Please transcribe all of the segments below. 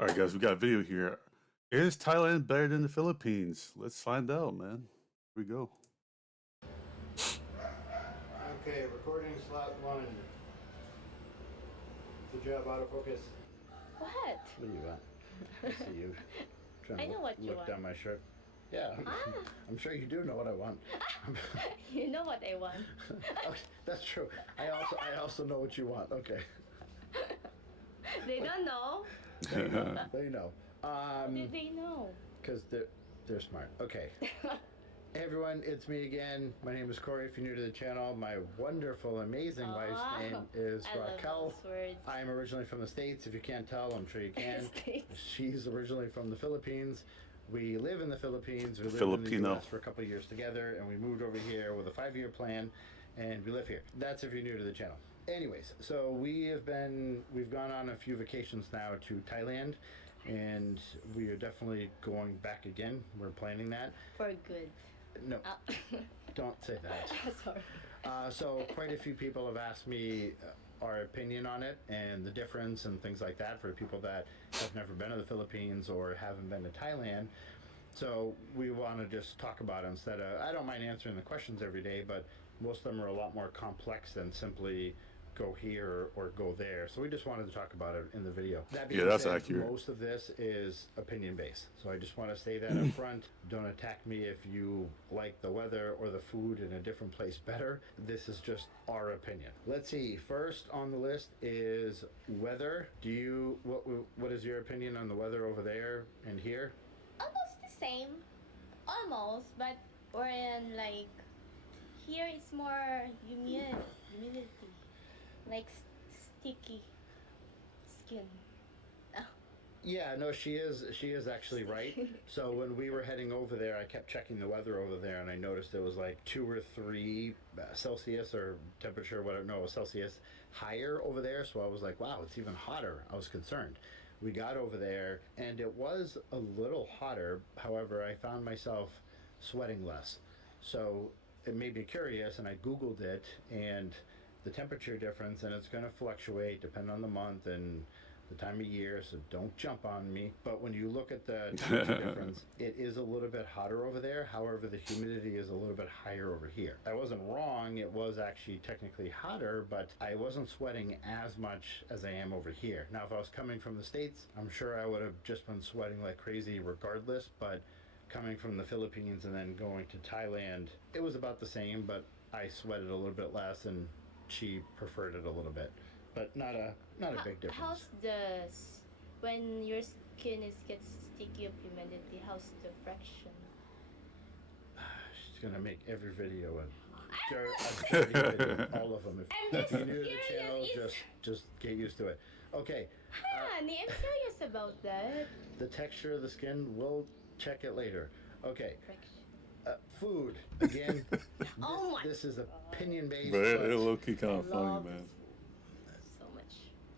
All right, guys, we got a video here. Is Thailand better than the Philippines? Let's find out, man. Here we go. Okay, recording slot one. Good job, autofocus. What? What do you want? I see you trying I to know what you look want. down my shirt. Yeah, I'm sure you do know what I want. You know what I want. Okay, that's true. I also know what you want. Okay. They don't know. They know. How did they know? Because they're smart. Okay. Hey everyone, it's me again. My name is Corey. If you're new to the channel, my wonderful, amazing wife's name is I love Raquel. those words. I'm originally from the States. If you can't tell, I'm sure you can. States. She's originally from the Philippines. We live in the Philippines. We lived Filipino. in the US for a couple of years together, and we moved over here with a 5-year plan, and we live here. That's if you're new to the channel. Anyways, so we've gone on a few vacations now to Thailand, and we are definitely going back again. We're planning that. For good. No, don't say that. Sorry. So quite a few people have asked me our opinion on it and the difference and things like that for people that have never been to the Philippines or haven't been to Thailand. So we want to just talk about it instead of, I don't mind answering the questions every day, but most of them are a lot more complex than simply go here or go there. So we just wanted to talk about it in the video. That being that's said, accurate. most of this is opinion based. So I just want to say that up front. Don't attack me if you like the weather or the food in a different place better. This is just our opinion. Let's see. First on the list is weather. What is your opinion on the weather over there and here? Almost the same. Almost, but we're in like here it's more humidity. Like sticky skin. Oh. Yeah, no, she is actually right. So when we were heading over there, I kept checking the weather over there, and I noticed it was like 2 or 3 Celsius or temperature, whatever. No, it was Celsius higher over there. So I was like, wow, it's even hotter. I was concerned. We got over there, and it was a little hotter. However, I found myself sweating less. So it made me curious, and I Googled it, and the temperature difference, and it's going to fluctuate depending on the month and the time of year, so don't jump on me. But when you look at the temperature difference, it is a little bit hotter over there. However, the humidity is a little bit higher over here. I wasn't wrong. It was actually technically hotter, but I wasn't sweating as much as I am over here. Now, if I was coming from the States, I'm sure I would have just been sweating like crazy regardless, but coming from the Philippines and then going to Thailand, it was about the same, but I sweated a little bit less, and she preferred it a little bit, but not a big difference. How's when your skin gets sticky of humidity? How's the fraction? She's gonna make every video a dirty video, all of them. If you're new to the channel, just get used to it. Okay. Honey, I'm serious about that. The texture of the skin, we'll check it later. Okay. Fraction. Food again. Oh my this is opinion based. But it low-key kind of funny, love man. so much.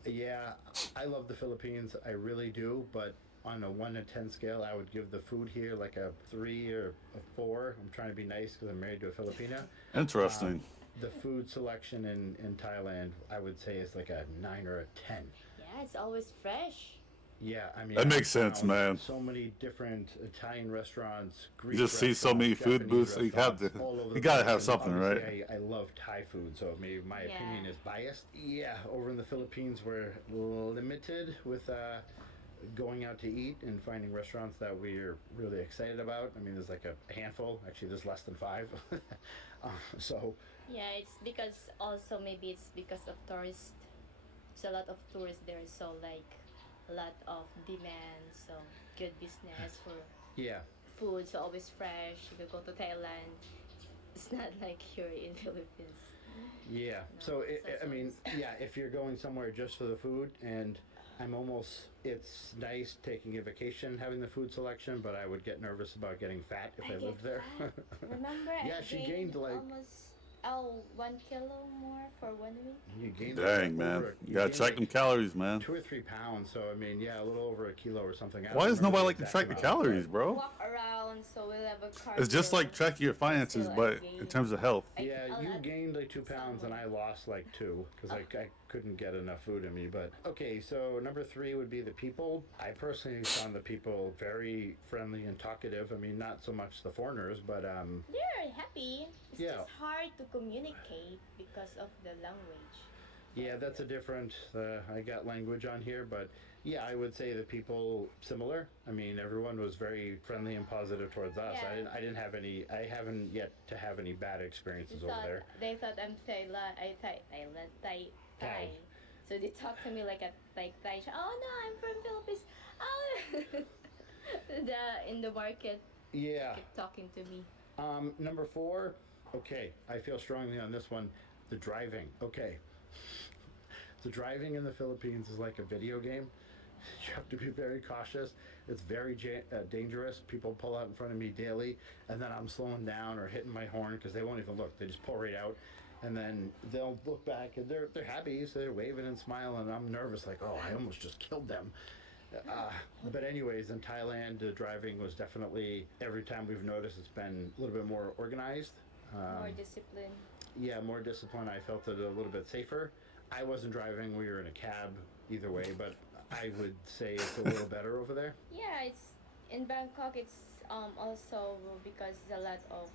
Yeah, I love the Philippines. I really do. But on a 1 to 10 scale, I would give the food here like a 3 or a 4. I'm trying to be nice because I'm married to a Filipina. Interesting. The food selection in Thailand, I would say, is like a 9 or a 10. Yeah, it's always fresh. Yeah, I mean, That makes sense, found man. So many different Italian restaurants, Greek You just see so many food Japanese booths. You have to. restaurants all over You the gotta place, have and something, right? obviously I love Thai food, so maybe my opinion is biased. Yeah, over in the Philippines, we're limited with going out to eat and finding restaurants that we're really excited about. I mean, there's like a handful. Actually, there's less than 5. So. Yeah, it's because also maybe it's because of tourists. There's a lot of tourists there, so like a lot of demand, so good business for food, so always fresh. If you go to Thailand, it's not like here in Philippines. Yeah, so I mean, yeah, if you're going somewhere just for the food, and it's nice taking a vacation, having the food selection, but I would get nervous about getting fat if I lived there. Remember, yeah, she gained like almost Oh, 1 kilo more for 1 week. You gained Dang, man. You gotta gained check them calories, man. 2 or 3 pounds. So I mean, yeah, a little over a kilo or something. Why does nobody like to track the calories, bro? Walk around, so we'll have a cardio. It's just like tracking your finances, Still, I but gain. in terms of health. Yeah, I'll you add gained like 2 pounds and I lost like 2 because I couldn't get enough food in me. But okay, so number 3 would be the people. I personally found the people very friendly and talkative. I mean, not so much the foreigners, but They're happy. It's Yeah. just hard to communicate because of the language. yeah, that's a different. I got language on here, but yeah, I would say the people similar. I mean, everyone was very friendly and positive towards us. Yeah. I didn't have any. I haven't yet to have any bad experiences over there. They thought I'm Thailand. Thai. So they talk to me like a Thai. Oh no, I'm from Philippines. Oh, in the market, Yeah. keep talking to me. Number 4. Okay, I feel strongly on this one. The driving. Okay. The driving in the Philippines is like a video game. You have to be very cautious. It's very dangerous. People pull out in front of me daily, and then I'm slowing down or hitting my horn because they won't even look. They just pull right out, and then they'll look back and they're happy, so they're waving and smiling. And I'm nervous, like, oh, I almost just killed them. But anyways, in Thailand, the driving was definitely, every time we've noticed, it's been a little bit more organized. More discipline. Yeah, more discipline. I felt it a little bit safer. I wasn't driving. We were in a cab either way, but I would say it's a little better over there. Yeah, it's in Bangkok. It's also because there's a lot of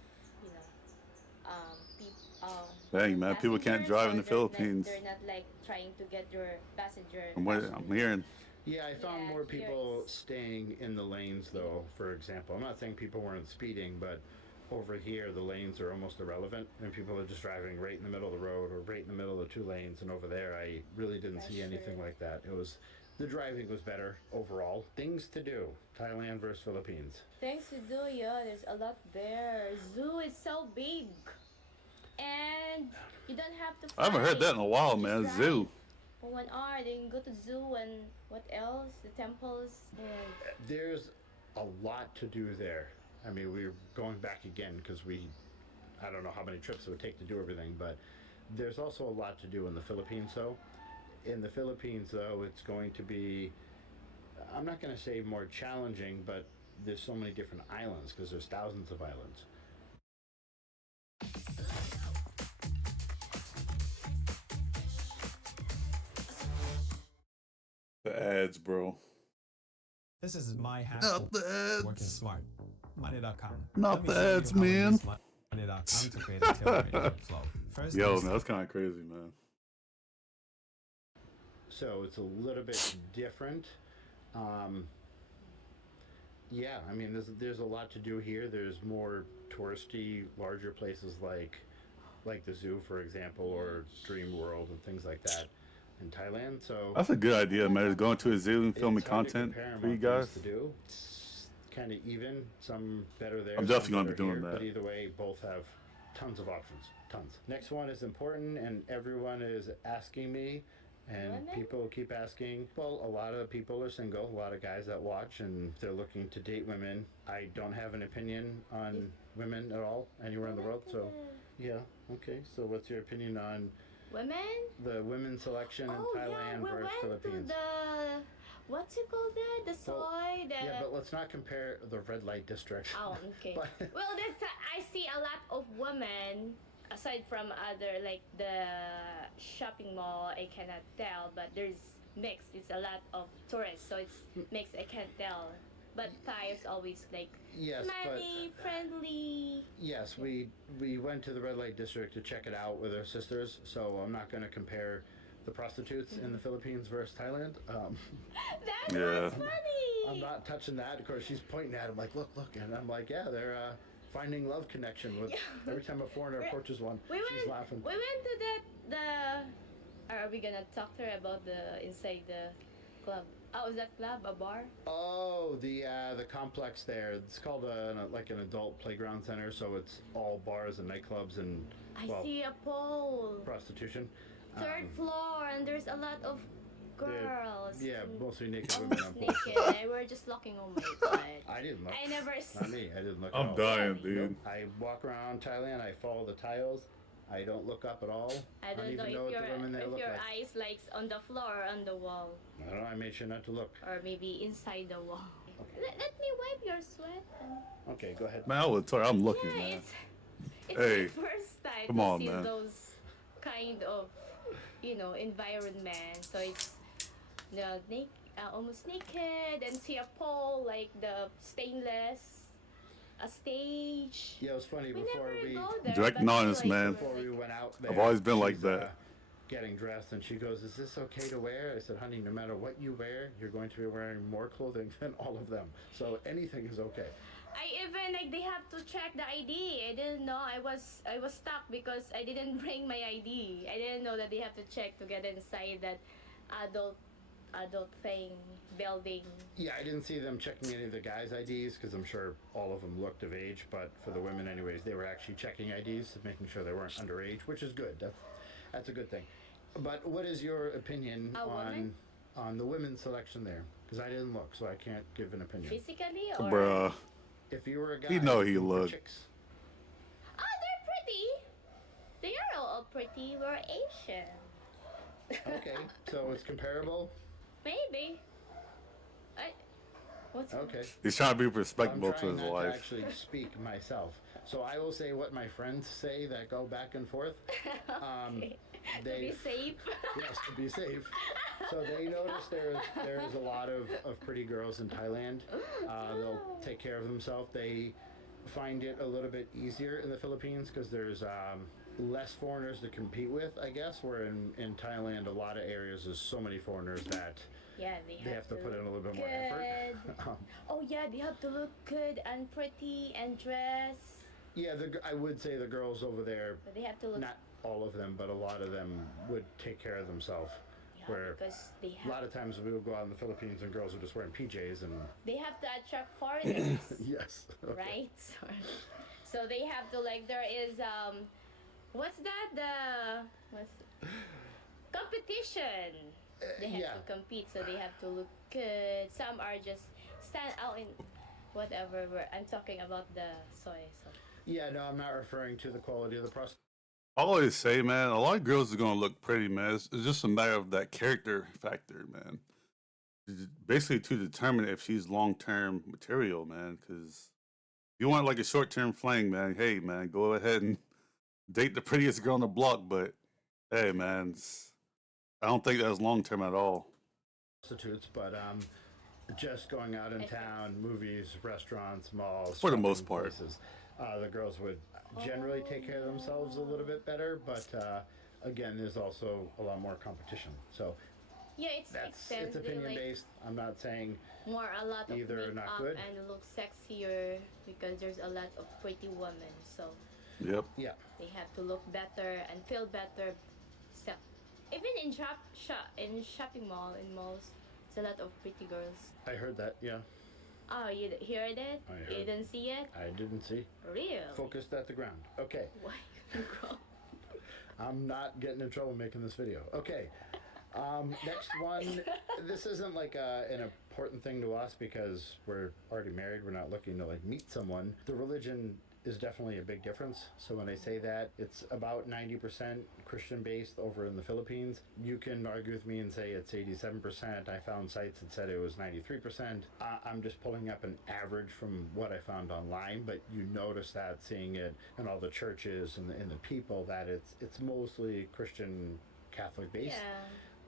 you know people. Dang, man. People can't drive in the passengers, so Philippines. They're not like trying to get your passenger. I'm hearing. Yeah, I found Yeah, more people curious. staying in the lanes, though, for example. I'm not saying people weren't speeding, but over here, the lanes are almost irrelevant, and people are just driving right in the middle of the road or right in the middle of 2 lanes. And over there, I really didn't see anything Pressure. like that. The driving was better overall. Things to do: Thailand versus Philippines. Things to do, yeah. There's a lot there. Zoo is so big, and you don't have to. I haven't heard that in a while, Just man. drive Zoo. For 1 hour, then you go to zoo and what else? The temples and There's a lot to do there. I mean, we're going back again because I don't know how many trips it would take to do everything, but there's also a lot to do in the Philippines, though. In the Philippines, though, it's going to be, I'm not going to say more challenging, but there's so many different islands because there's thousands of islands. The ads, bro. This is my hack. Not the Working ads. smart. Money.com. Not Let me the show you ads, how I man. use Money.com to create a tailor-made flow. First, Yo, let's man, that's kind of crazy, man. So it's a little bit different. Yeah, I mean, there's a lot to do here. There's more touristy, larger places like the zoo, for example, or Dream World and things like that in Thailand. So That's a good idea, man. Just going to a zoo and filming it's hard to content compare 'em for you on guys. things to do. It's kind of even. Some better there. I'm some definitely gonna be better doing here, that. But either way, both have tons of options. Tons. Next one is important, and everyone is asking me. And Women? people keep asking. Well, a lot of people are single, a lot of guys that watch, and they're looking to date women. I don't have an opinion on women at all, anywhere in the world. So, yeah, okay. So, what's your opinion on women. the women's selection in Oh yeah, Thailand we versus went Philippines? to the what's it called that? The soy. The Yeah, but let's not compare the red light district. oh okay. But- Well, I see a lot of women aside from other like the shopping mall. I cannot tell, but there's mixed. It's a lot of tourists, so it's mixed. I can't tell. But Thai is always like Yes, smiley, friendly. Yes, we went to the red light district to check it out with our sisters. So I'm not going to compare the prostitutes in the Philippines versus Thailand. That Yeah. was funny. I'm not touching that. Of course, she's pointing at him like, look, and I'm like, yeah, they're finding love connection with every time a foreigner approaches one. She's laughing. We went to the. Are we gonna talk to her about the inside the club? Oh, is that club a bar? Oh, the complex there. It's called like an adult playground center, so it's all bars and nightclubs and I see a pole. prostitution. Third floor, and there's a lot of girls. Yeah, and mostly naked women. almost naked. And we're just looking. Oh my god. I didn't look. I never. Not me. I didn't look. at I'm all. dying, dude. I walk around Thailand. I follow the tiles. I don't look up at all. I don't know even if what the women there look your like. eyes like on the floor or on the wall, I don't know. I made sure not to look. or maybe inside the wall. Okay. Let me wipe your sweat. Okay, go ahead. Man, I would tell her I'm looking, Yeah, man. it's Hey, my first time come to on, see man. those kind of, environment. So it's the almost naked, and see a pole like the stainless, a stage. Yeah, it was funny We before never we go there. Direct but and we honest, like man. to, before we like- went out there. I've always been like she's, that. Getting dressed, and she goes, "Is this okay to wear?" I said, "Honey, no matter what you wear, you're going to be wearing more clothing than all of them. So anything is okay." I even like they have to check the ID. I didn't know. I was stuck because I didn't bring my ID. I didn't know that they have to check to get inside that adult thing building. Yeah, I didn't see them checking any of the guys' IDs because I'm sure all of them looked of age. But for the women, anyways, they were actually checking IDs, making sure they weren't underage, which is good. That's a good thing. But what is your opinion on the women's selection there? Because I didn't look, so I can't give an opinion. Physically or Bruh. If you were a guy, You know he looking for looked. chicks, Oh, they're pretty. They are all pretty. We're Asian. okay, so it's comparable. Maybe. What's Okay. He's trying to be I'm respectable to trying his not to wife. actually speak myself, so I will say what my friends say that go back and forth. Okay. To They be safe. yes, to be safe. So they notice there's a lot of pretty girls in Thailand. They'll take care of themselves. They find it a little bit easier in the Philippines because there's less foreigners to compete with, I guess. Where in Thailand, a lot of areas there's so many foreigners that Yeah, they have to put in a little bit more effort. Oh yeah, they have to look good and pretty and dress. Yeah, I would say the girls over there, But they have to look. not all of them, but a lot of them would take care of themselves. Yeah, Where because they a lot have of times we would go out in the Philippines and girls are just wearing PJs and they have to attract foreigners, yes, okay. right? So they have to like there is what's that what's competition. They have yeah. to compete, so they have to look good. Some are just stand out in whatever. I'm talking about the soy. So. Yeah, no, I'm not referring to the quality of the process. I always say, man, a lot of girls are gonna look pretty, man. It's just a matter of that character factor, man. It's basically to determine if she's long-term material, man. Because you want like a short-term fling, man. Hey, man, go ahead and date the prettiest girl on the block. But hey, man, I don't think that's long-term at all. Prostitutes, but just going out in town, movies, restaurants, malls, For the shopping most part. places, the girls would generally take care of themselves a little bit better. But again, there's also a lot more competition. So Yeah, it's it's they opinion like based. I'm not saying a lot of Either not makeup good. and look sexier because there's a lot of pretty women. So Yep. yeah. they have to look better and feel better. So even in shopping mall in malls, it's a lot of pretty girls. I heard that. Yeah, Oh, you heard it? I You heard. didn't see it? I didn't see. Real? Focused at the ground. Okay, Why you go? I'm not getting in trouble making this video. Okay. Next one. This isn't like an important thing to us because we're already married. We're not looking to like meet someone. The religion is definitely a big difference. So when I say that, it's about 90% Christian based over in the Philippines. You can argue with me and say it's 87%. I found sites that said it was 93%. I'm just pulling up an average from what I found online, but you notice that seeing it in all the churches and the people that it's mostly Christian Catholic based. Yeah.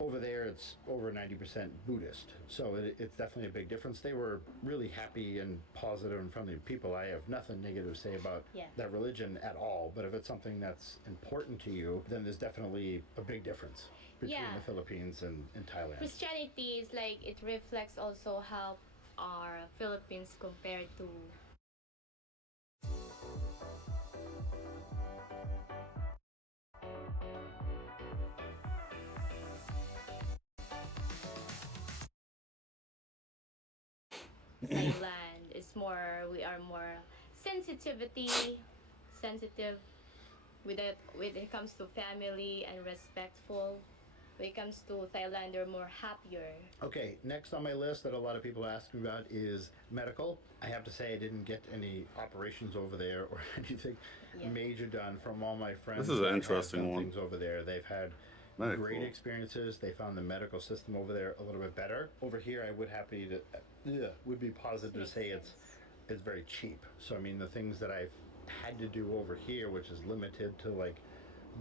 Over there, it's over 90% Buddhist. So it's definitely a big difference. They were really happy and positive and friendly people. I have nothing negative to say about that religion at all. But if it's something that's important to you, then there's definitely a big difference between the Philippines and Thailand. Christianity is like it reflects also how our Philippines compared to Thailand. We are more sensitive with it when it comes to family and respectful. when it comes to Thailand, they're more happier. Okay, next on my list that a lot of people ask me about is medical. I have to say I didn't get any operations over there or anything major done from all my friends. This is an interesting one. Things over there, they've had great experiences. They found the medical system over there a little bit better. Over here, I would be positive to say it's very cheap. So I mean, the things that I've had to do over here, which is limited to like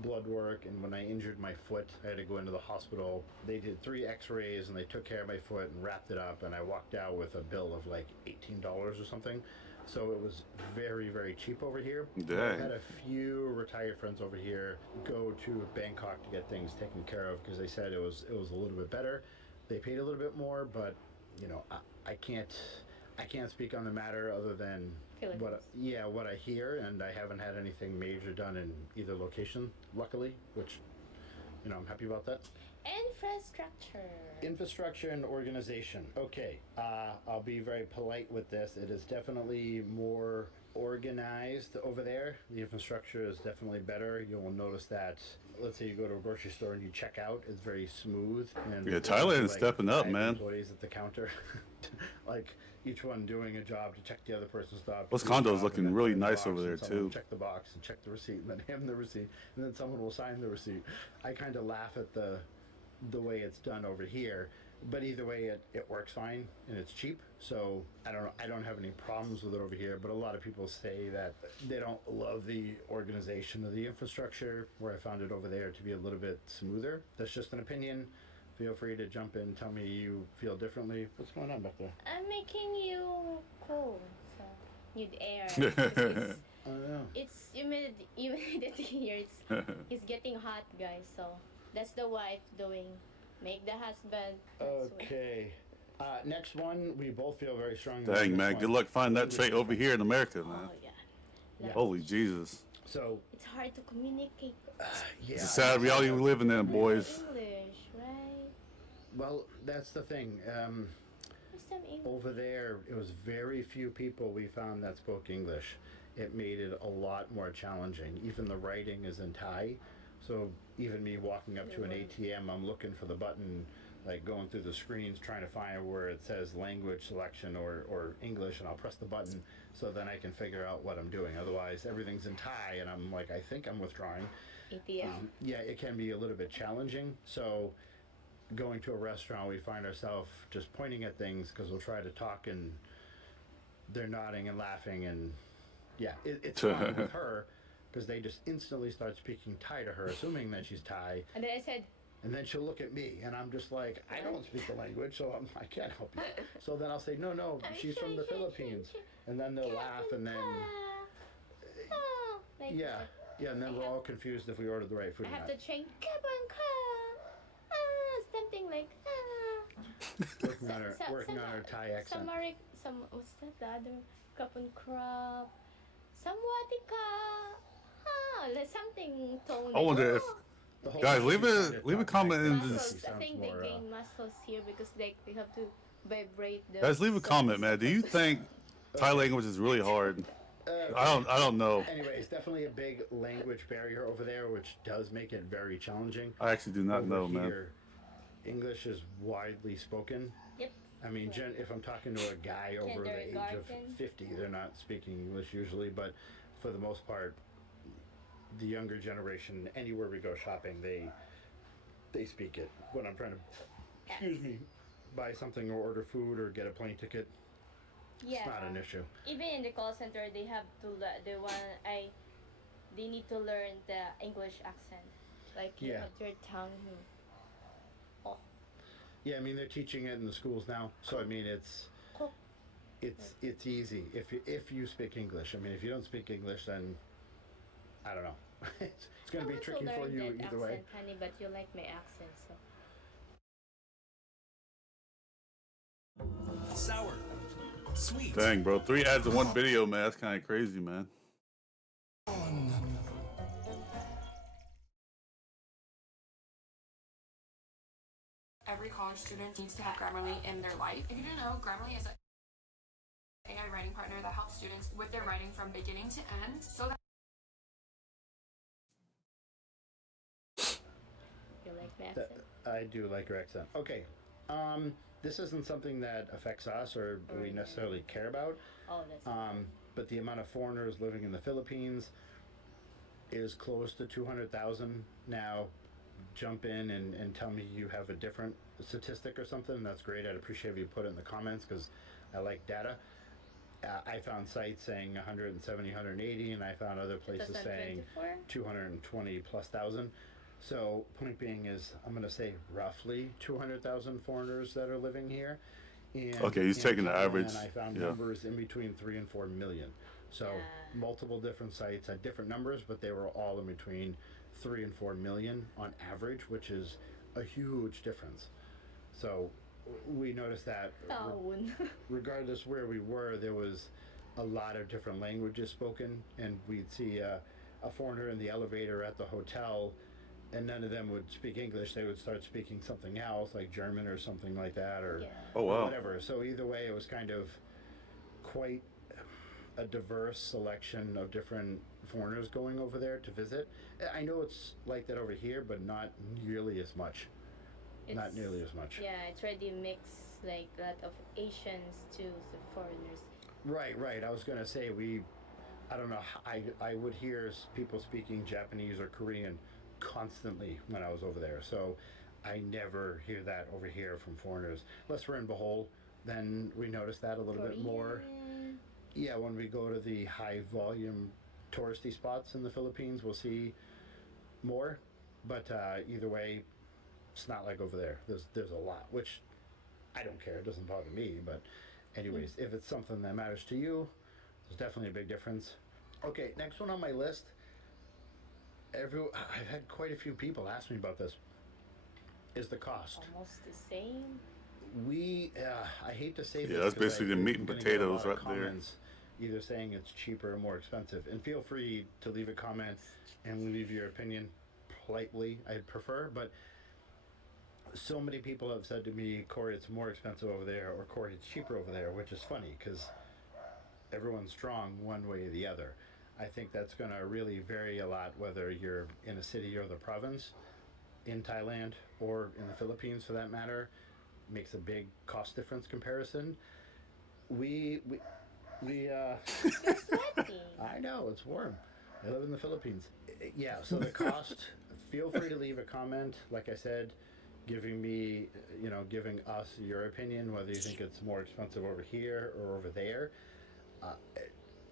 blood work, and when I injured my foot, I had to go into the hospital. They did 3 x-rays and they took care of my foot and wrapped it up, and I walked out with a bill of like $18 or something. So it was very, very cheap over here. Dang. I had a few retired friends over here go to Bangkok to get things taken care of because they said it was a little bit better. They paid a little bit more, but you know, I can't speak on the matter other than what I hear, and I haven't had anything major done in either location, luckily, which, you know, I'm happy about that. Infrastructure and organization. Okay, I'll be very polite with this. It is definitely more organized over there. The infrastructure is definitely better. You will notice that, let's say you go to a grocery store and you check out, it's very smooth. And yeah, Thailand is stepping up, man. Employees at the counter, like each one doing a job to check the other person's stuff. Those condos looking really nice over there too. Check the box and check the receipt, and then hand the receipt, and then someone will sign the receipt. I kind of laugh at the way it's done over here, but either way it works fine and it's cheap, so I don't have any problems with it over here. But a lot of people say that they don't love the organization of the infrastructure, where I found it over there to be a little bit smoother. That's just an opinion. Feel free to jump in, tell me you feel differently. What's going on back there? I'm making you cool, so need air. It's humidity here. It's getting hot, guys, so that's the wife doing. Make the husband. Okay. Next one, we both feel very strong. Dang, man. Good luck finding that trait over here in America, man. Oh, yeah. Holy Jesus. So it's hard to communicate. It's a sad reality we live in, there, boys. English, right? Well, that's the thing. Over there, it was very few people we found that spoke English. It made it a lot more challenging. Even the writing is in Thai. So even me walking up to an ATM, I'm looking for the button, like going through the screens, trying to find where it says language selection or English, and I'll press the button so then I can figure out what I'm doing. Otherwise, everything's in Thai, and I'm like, I think I'm withdrawing. ATM. Yeah, it can be a little bit challenging. So going to a restaurant, we find ourselves just pointing at things because we'll try to talk, and they're nodding and laughing, and yeah, it's fun with her. Because they just instantly start speaking Thai to her, assuming that she's Thai. And then I said, and then she'll look at me, and I'm just like, I don't speak the language, so I can't help you. So then I'll say, no, she's from the Philippines. And then they'll laugh, and then, and then we're all confused if we ordered the right food or not. I have to train, something like, working on her Thai accent. What's that, the other, kapun crop, samwatika. There's something tone. I wonder if guys leave a comment in this. I think they gain muscles here because they have to vibrate. Guys, leave a comment, man. Do you think Thai language is really hard? I don't know. Anyway, it's definitely a big language barrier over there, which does make it very challenging. I actually do not know, man. English is widely spoken. Yep. I mean, if I'm talking to a guy over the age of 50, they're not speaking English usually, but for the most part, the younger generation, anywhere we go shopping, they speak it. When I'm trying to, buy something or order food or get a plane ticket, it's not an issue. Even in the call center, they have to they need to learn the English accent, like you have your tongue. Yeah, I mean they're teaching it in the schools now, so I mean it's easy if you speak English. I mean, if you don't speak English, then I don't know. It's going to be tricky for you either accent, way. Honey, but you like my accent, so. Sour. Sweet. Dang, bro. 3 ads in one video, man. That's kind of crazy, man. Every college student needs to have Grammarly in their life. If you didn't know, Grammarly is an AI writing partner that helps students with their writing from beginning to end, so that You like my accent? I do like your accent. Okay. This isn't something that affects us or we necessarily care about. Oh, that's But the amount of foreigners living in the Philippines is close to 200,000 now. Jump in and tell me you have a different statistic or something. That's great. I'd appreciate if you put it in the comments because I like data. I found sites saying 170, 180, and I found other places saying 220 plus thousand. So point being is, I'm going to say roughly 200,000 foreigners that are living here. And Okay, he's taking the Thailand, average. I found numbers in between 3 and 4 million. So multiple different sites had different numbers, but they were all in between 3 and 4 million on average, which is a huge difference. So we noticed that regardless where we were, there was a lot of different languages spoken, and we'd see a foreigner in the elevator at the hotel, and none of them would speak English. They would start speaking something else, like German or something like that, or Oh, wow. whatever. So either way, it was kind of quite a diverse selection of different foreigners going over there to visit. I know it's like that over here, but not nearly as much. Not nearly as much. Yeah, it's already mixed, like a lot of Asians too, so foreigners. Right. I was gonna say I don't know. I would hear people speaking Japanese or Korean constantly when I was over there. So I never hear that over here from foreigners. Unless we're in Bohol, then we notice that a little bit more. Yeah, when we go to the high volume touristy spots in the Philippines, we'll see more. But either way, it's not like over there. There's a lot, which I don't care. It doesn't bother me. But anyways, if it's something that matters to you, there's definitely a big difference. Okay, next one on my list. I've had quite a few people ask me about this. Is the cost? Almost the same. I hate to say this. Yeah, that's basically the meat and potatoes right there. Either saying it's cheaper or more expensive. And feel free to leave a comment and leave your opinion politely. I'd prefer, but so many people have said to me, Corey, it's more expensive over there, or Corey, it's cheaper over there, which is funny because everyone's strong one way or the other. I think that's going to really vary a lot whether you're in a city or the province in Thailand or in the Philippines for that matter. Makes a big cost difference comparison. You're sweating. I know, it's warm. I live in the Philippines. Yeah, so the cost, feel free to leave a comment, like I said, giving us your opinion, whether you think it's more expensive over here or over there.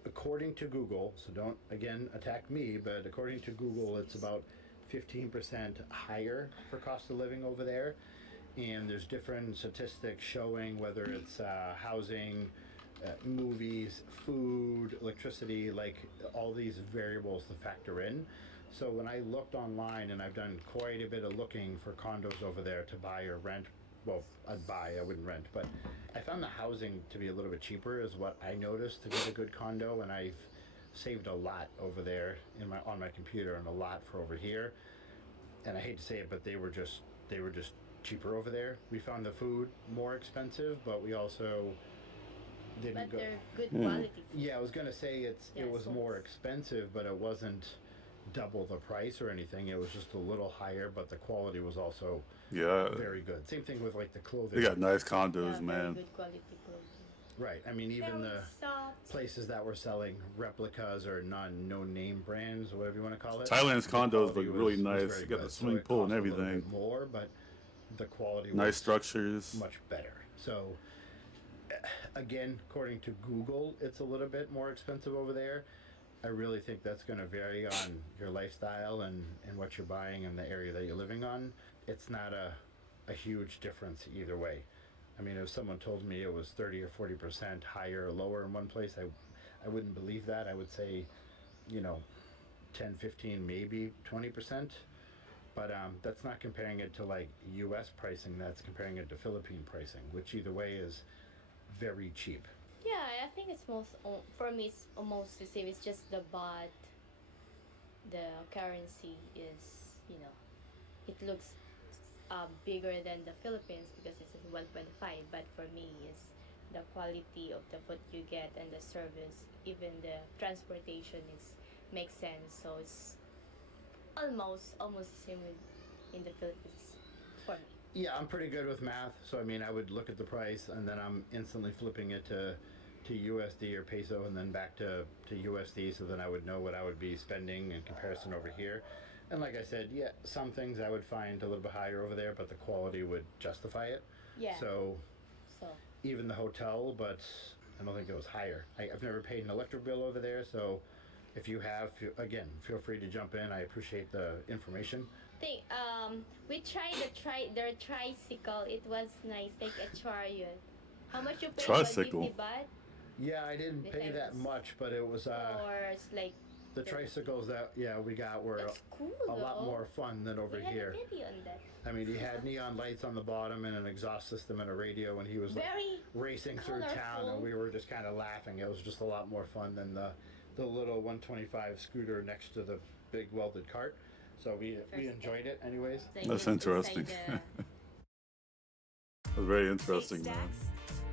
According to Google, so don't, again, attack me, but according to Google, it's about 15% higher for cost of living over there. And there's different statistics showing whether it's housing, movies, food, electricity, like all these variables to factor in. So when I looked online, and I've done quite a bit of looking for condos over there to buy or rent, well, I wouldn't rent, but I found the housing to be a little bit cheaper is what I noticed to get a good condo, and I've saved a lot over there on my computer and a lot for over here. And I hate to say it, but they were just cheaper over there. We found the food more expensive, but we also didn't go. But they're good quality food. Yeah, I was gonna say it was more expensive, but it wasn't double the price or anything. It was just a little higher, but the quality was also very good. Same thing with like the clothing. They got nice condos, man. Good quality clothing. Right. I mean, even the soft. places that were selling replicas or no name brands or whatever you want to call it. Thailand's the condos quality look really was nice. very You got good. the swimming it pool and cost a little everything. bit more, but the quality Nice was structures. much better. So again, according to Google, it's a little bit more expensive over there. I really think that's going to vary on your lifestyle and what you're buying and the area that you're living on. It's not a huge difference either way. I mean, if someone told me it was 30 or 40% higher or lower in one place, I wouldn't believe that. I would say, 10, 15, maybe 20%. But that's not comparing it to like U.S. pricing. That's comparing it to Philippine pricing, which either way is very cheap. Yeah, I think it's for me it's almost the same. It's just the baht, the currency is, it looks bigger than the Philippines because it's 1.5. But for me, it's the quality of the food you get and the service, even the transportation makes sense. So it's almost the same in the Philippines for me. Yeah, I'm pretty good with math. So I mean, I would look at the price and then I'm instantly flipping it to USD or peso and then back to USD. So then I would know what I would be spending in comparison over here. And like I said, yeah, some things I would find a little bit higher over there, but the quality would justify it. Yeah. So So even the hotel, but I don't think it was higher. I've never paid an electric bill over there, so if you have, again, feel free to jump in. I appreciate the information. think we tried their tricycle. It was nice, like a chariot. How much you pay? Tricycle. 150 baht? Yeah, I didn't pay that much, but it was Or it's like the tricycles that we got were that's cool, a lot though. more fun than over We had here. a video on that. I mean, he had neon lights on the bottom and an exhaust system and a radio, and he was like Very racing through town, and colorful. we were just kind of laughing. It was just a lot more fun than the little 125 scooter next to the big welded cart. So we enjoyed it anyways. Like That's inside interesting. the- That's very interesting, man. Stacks,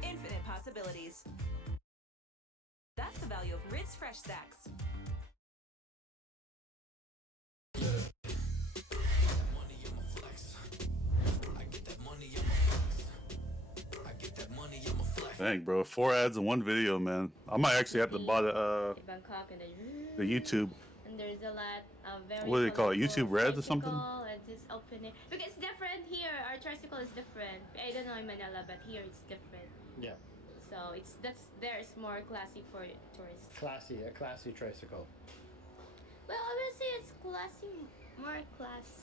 infinite possibilities. That's the value of Ritz Fresh Stacks. Dang, bro, 4 ads in one video, man. I might actually have to buy Bangkok and the YouTube. and there's a lot of very What do they call it, colorful YouTube Reds or something? tricycle and this opening because it's different here. Our tricycle is different. I don't know in Manila, but here it's different. Yeah, So there's more classy for tourists. a classy tricycle. Well, I will say it's classy, more class.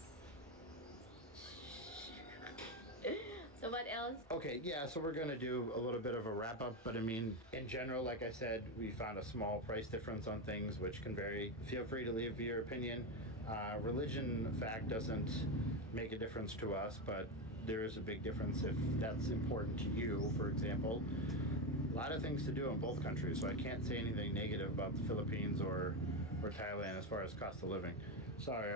So what else? Okay, yeah, so we're gonna do a little bit of a wrap up, but I mean, in general, like I said, we found a small price difference on things, which can vary. Feel free to leave your opinion. Religion, in fact, doesn't make a difference to us, but there is a big difference if that's important to you, for example. A lot of things to do in both countries, so I can't say anything negative about the Philippines or Thailand as far as cost of living. Sorry,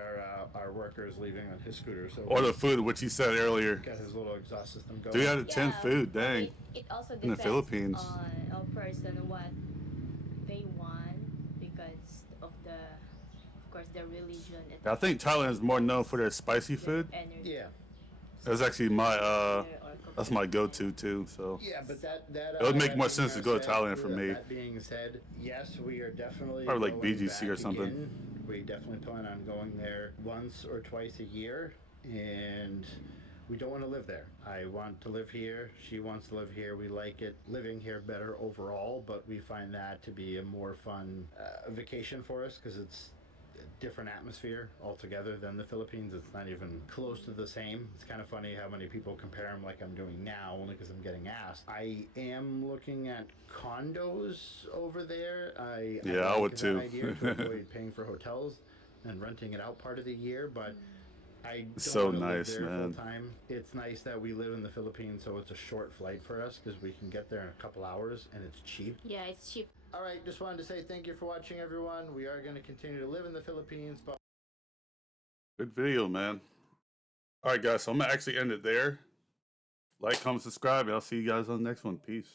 our worker is leaving on his scooter, so Or the food, which you said earlier. got his little exhaust system going. 3 out of 10 food, but dang. It also In the depends Philippines. on a person what they want because of course, their religion. I think Thailand is more known for their spicy food. Energy. Yeah, That's actually my that's my go-to too. So yeah, but that it would make that more being sense to go to said- Thailand for me. That being said, yes, we are definitely Probably like going BGC or back something. again. We definitely plan on going there once or twice a year, and we don't want to live there. I want to live here. She wants to live here. We like it living here better overall, but we find that to be a more fun vacation for us because it's different atmosphere altogether than the Philippines. It's not even close to the same. It's kind of funny how many people compare them like I'm doing now, only because I'm getting asked. I am looking at condos over there. I I would that too. idea to avoid paying for hotels and renting it out part of the year, but I don't So wanna live nice, there man. full time. It's nice that we live in the Philippines, so it's a short flight for us because we can get there in a couple hours and it's cheap. Yeah, it's cheap. All right, just wanted to say thank you for watching, everyone. We are going to continue to live in the Philippines, but Good video, man. All right, guys. So I'm gonna actually end it there. Like, comment, subscribe, and I'll see you guys on the next one. Peace.